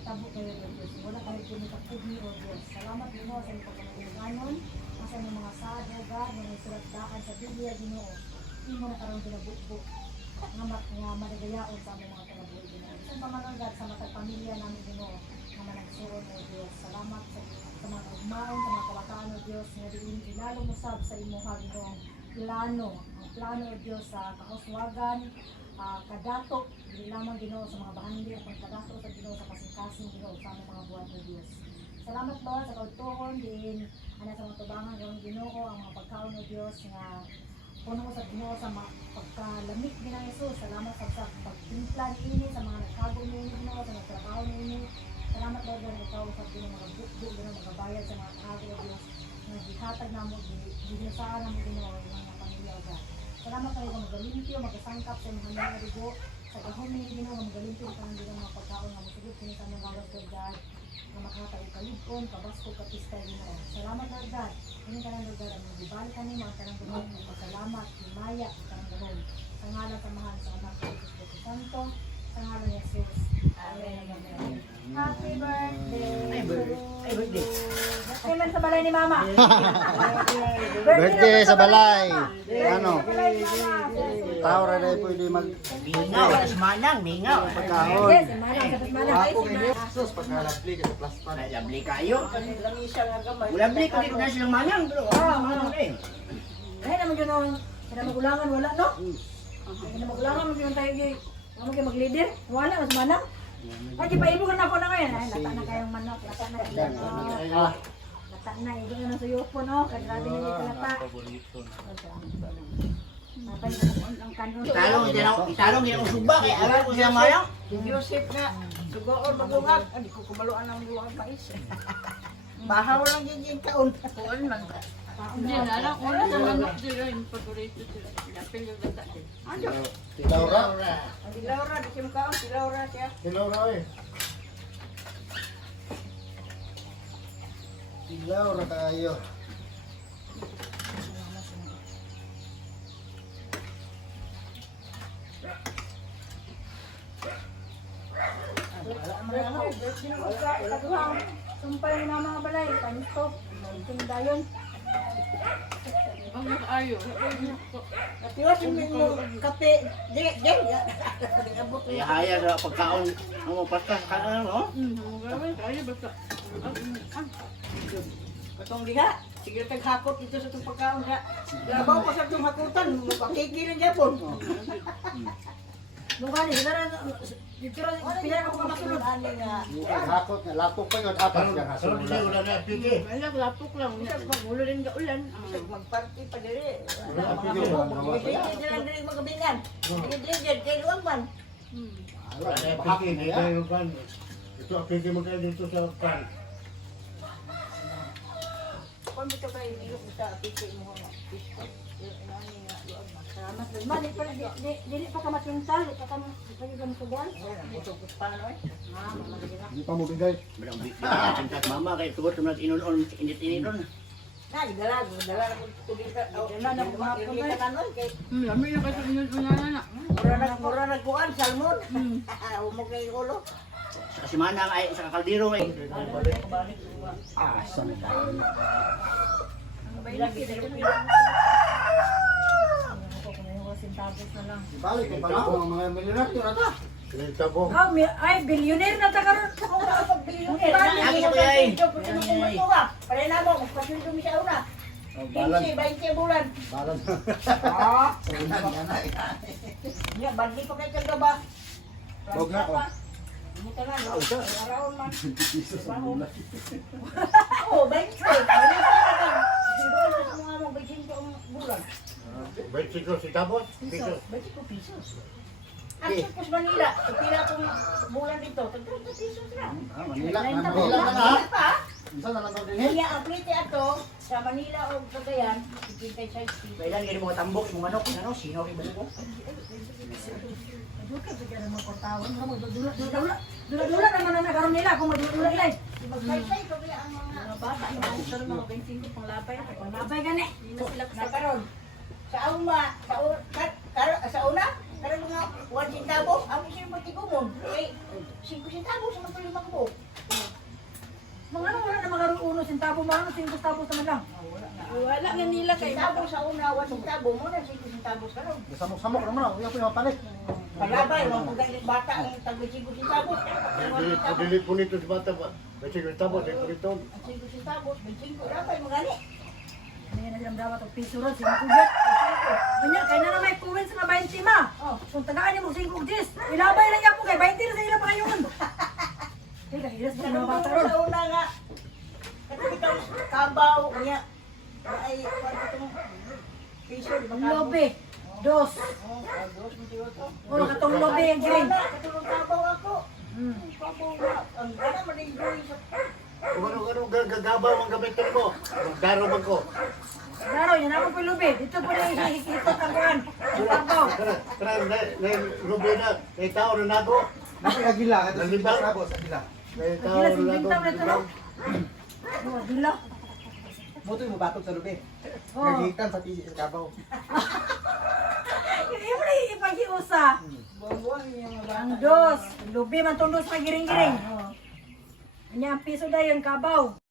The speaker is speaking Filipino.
mahitabo kayo o Diyos. Wala kayo pinitapugni o Diyos. Salamat Ginoo sa iyong pagkakulanganon. Masa ng mga saad o God, mga isulat-daan sa Biblia Ginoo. Imo na karong pinabukbuk nga madagayaon sa among mga kinabuhi Ginoo. Sa pamangagad sa matag pamilya namin Ginoo nga managsuon o Diyos. Salamat sa mga kaugmaon, sa mga kawataan o Diyos nga diin ilalo mo sab sa imuha Ginoo plano. Ang plano o Diyos sa kauswagan, kadato, hindi lamang Ginoo sa mga bahandi at pagkadato sa Ginoo sa kasing-kasing Ginoo sa among mga buwan o Diyos. Salamat Lord sa kaugtuhon din ana sa mga tubangan ng Ginoo ang mga pagkaon o Diyos nga puno mo sa Ginoo sa pagkalamig din ng Jesus. Salamat sa pagtimpla niini sa mga nagkago niini Ginoo sa nagtrabaho niini. Salamat Lord na ikaw sa Ginoo mga bukbo Ginoo magabayad sa mga kago o Diyos nga gihatag namo ginusaan namo Ginoo ang mga pamilya o God. Salamat kayo nga magalimpyo, magasangkap sa mga mga rigo sa gahom ni Ginoo nga magalimpyo sa kanang mga pagkaon nga mosugod kini sa mga gawas o God nga makatay kaligkon, kabasko, kapista Ginoo. Salamat Lord God. Kini kanang lugar ang gibalik kani mga kanang gahom nga pasalamat, himaya kanang gahom. Sa ngalan sa mahal sa anak ni Espiritu Santo, sa ngalan ni Jesus. Amen. Amen. Happy birthday. Ay birthday. Kailan sa balay ni Mama? Birthday sa balay. Ano? Balay ni Mama. Tao ra dai pwede mag Mingaw, alas manang, mingaw. pagkaon. Yes, Manang, kapit Manang. Ako gini sus pagkalapli ka sa plastar. Ay, labli kayo. Lang isa nga gamay. Labli ko dito na silang manang. Pero, manang eh. Ay, naman yun ang magulangan, wala, no? Ay, na magulangan, magiging tayo, naman kayo mag-leader, wala, mas Manang. Ay, ipaibukan na ako na ngayon. Ay, lata na kayong manok, lata na kayo. Lata na, hindi ko na sa yupo, no? Kagrabe nyo dito lata. Napay, ang kanon. Italong din ang suba. Kaya alam ko siya manang. Joseph nga, sugoon magungat. Hindi ko kumaluan ng buwang mais. Bahaw lang yung kaon. Kuan man. Hindi na alam ko na sa manok sila yung paborito sila. Lapil yung gata din. Ano? Si Laura. Si Laura, di siya makaon. Si Laura siya. Si Laura eh. Si Laura kayo. Sumpay mo na mga balay, panstop, tindayon. Ang nakayo. Natiwas yung mo kape. Di, abot Kaya haya sa pagkaon. Ang mga pastas ka na, no? Gawin kayo basta. Katong diha. Sige taghakot dito sa itong pagkaon ka. Labaw pa sa itong hakutan. Mapakikilan niya po. Mukha niya, dito rin, pinag ako masunod. Ani nga. Hakot nga lapok pa yun apat ka hasunod. Wala, lapok lang. Magulo din ka ulan. Magparty pa diri. Wala. Hindi lang diri magabingan. Hindi diri kay luwang man. Hakin niya. Ito, pwede mo kayo dito sa pan. Kung bitaw kayo ilok sa picture mo nga. Ani nga luwang man. Salamat, Lord. Dili pa ka matuntal, di pa ka magsugan. Mutugot pa no eh. Di pa mo bigay. Bilang cinta mama kayo tugot naman inon-on init-init ron. Na, dala ko kubita. Dala na mga kanon kay Lami na kasi inunan na. mura nagkuan salmon. Umog kay ulo. Sa kasimana ay sa kakaldiro ay. Ah, saan tayo? Balik ko pala ako mga milyonaryo na ta. Kinita ko. Ay, billionaire na ta karon. Ako na pag billionaire. Ako sa kuya eh. Pare na mo, pasunod mi sa una. Balan. 20 bulan. Balan. Ah, Ulan yan na. ya bandi pa kay kagaba. Huwag na ko. Buta na, no? Araon man. Pisos ang bulan. Oh, 20. Pare pa na. Siguro sa mga mo 20 bulan. Bicycle si Tabos. Piso. 20 pesos. At sa Manila, pila akong bulan dito, 30 pesos na. Ah, Manila. Manila na na. Pa? Saan na lang din? Kaya ang plite ato sa Manila o Cagayan, 55 Kailan gini mga tambok yung manok ano sino rin ba ko? Duka sa kaya mga kortawan. Dula-dula naman ang nagaroon nila kung madula-dula ilay. Magsaysay ko kaya ang mga Mga bata, mga 25 pang lapay. Pang lapay gani. nakaroon. Sa uma, sa una, Karang mga 1 centavos, ako siya matigumon. Eh, 5 centavos sa matulima ko. Mga ano, wala na mga uno sentabo, mga ano, 5 centavos naman lang. Wala nga nila kay Centavos sa una, 1 centavo mo na 5 centavos ka ron. Samok-samok naman ako. Iyan po yung mapalit. Palabay, mga pagkalit bata ang tagli 5 centavos. Dili po nito sa bata ba? May 5 centavos, ay po nito. Ang 5 centavos, may 5 rabay, magani. Ano yan na silang dapat, o piso ron, 5 jet. Kanya, kaya na may kuwins na 20 ma. Oh. Kung tagaan niyo mo 5 jet, ilabay lang yan po kay 20 na sa ila pa ngayon. Teka, ilas mo mga bata ron. Sa una nga, katipitaw kabaw, niya. Ay, ano itong piso, di ba kabaw? Lobe, dos. Oh, dos, hindi ba ito? O, katong lobe yung green. Wala, katulong kabaw ako. Hmm. Kabaw na. Ang gana maligdoy sa... Kung ano gagabaw ang gamitin mo. Magdaro man ko. Daro, yan ako po yung lobe. Dito po na hihitot ang kuhan. Ang tabaw. Tara, na rubi na. May tao na nago. Napikagila. Ito si Nalibang. Sabos. Agila. May tao Agila, na si nago. Bintang na ito, no? Oh, dila. Buto yung mabatog sa lubi. Oh. Nagitan sa tisi sa kabaw. Yung mo na ipag-iusa. Buwan-buwan niya mga bata. Ang dos. Lubi man tong dos magiring-giring. Oh. Kanya ang piso dayon kabaw.